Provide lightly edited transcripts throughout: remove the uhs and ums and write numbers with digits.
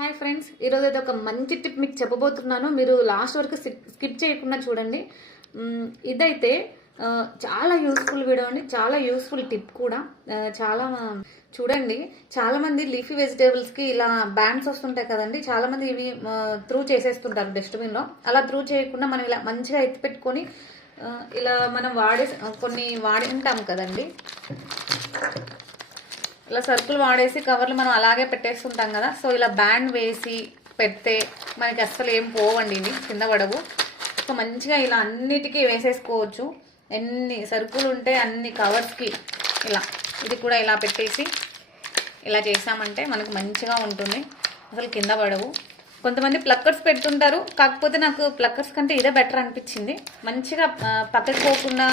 Hi friends, ఈరోజు అయితే ఒక మంచి టిప్ మీకు చెప్పబోతున్నాను. మీరు లాస్ట్ వరకు స్కిప్ చేయకుండా చూడండి. ఇదైతే చాలా యూస్ఫుల్ వీడియో అండి, చాలా యూస్ఫుల్ టిప్ కూడా. చాలా చూడండి, చాలామంది లీఫీ వెజిటేబుల్స్కి ఇలా బ్యాండ్స్ వస్తుంటాయి కదండి. చాలామంది ఇవి త్రూ చేసేస్తుంటారు డస్ట్బిన్లో. అలా త్రూ చేయకుండా మనం ఇలా మంచిగా ఎత్తి పెట్టుకొని ఇలా మనం కొన్ని వాడి ఉంటాం కదండి. ఇలా సరుకులు వాడేసి కవర్లు మనం అలాగే పెట్టేస్తుంటాం కదా. సో ఇలా బ్యాండ్ వేసి పెడితే మనకి అస్సలు ఏం పోవండి, ఇవి కింద పడవు. సో మంచిగా ఇలా అన్నిటికీ వేసేసుకోవచ్చు. ఎన్ని సరుకులు ఉంటే అన్ని కవర్స్కి ఇలా ఇది కూడా ఇలా పెట్టేసి ఇలా చేసామంటే మనకు మంచిగా ఉంటుంది, అసలు కింద పడవు. కొంతమంది ప్లక్కర్స్ పెడుతుంటారు, కాకపోతే నాకు ప్లక్కర్స్ కంటే ఇదే బెటర్ అనిపించింది. మంచిగా పక్కకి పోకుండా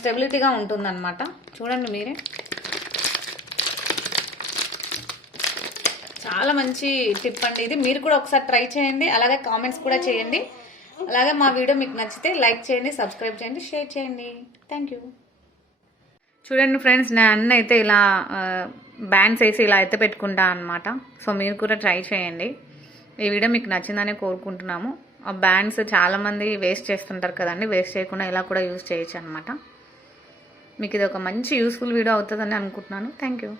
స్టెబిలిటీగా ఉంటుందన్నమాట. చూడండి మీరే, చాలా మంచి టిప్ అండి ఇది. మీరు కూడా ఒకసారి ట్రై చేయండి, అలాగే కామెంట్స్ కూడా చేయండి. అలాగే మా వీడియో మీకు నచ్చితే లైక్ చేయండి, సబ్స్క్రైబ్ చేయండి, షేర్ చేయండి. Thank you. చూడండి ఫ్రెండ్స్, నా అన్న అయితే ఇలా బ్యాండ్స్ వేసి ఇలా అయితే పెట్టుకుంటా అనమాట. సో మీరు కూడా ట్రై చేయండి. ఈ వీడియో మీకు నచ్చిందని కోరుకుంటున్నాము. ఆ బ్యాండ్స్ చాలామంది వేస్ట్ చేస్తుంటారు కదండి, వేస్ట్ చేయకుండా ఇలా కూడా యూజ్ చేయొచ్చు అనమాట. మీకు ఇది ఒక మంచి యూస్ఫుల్ వీడియో అవుతుందని అనుకుంటున్నాను. Thank you.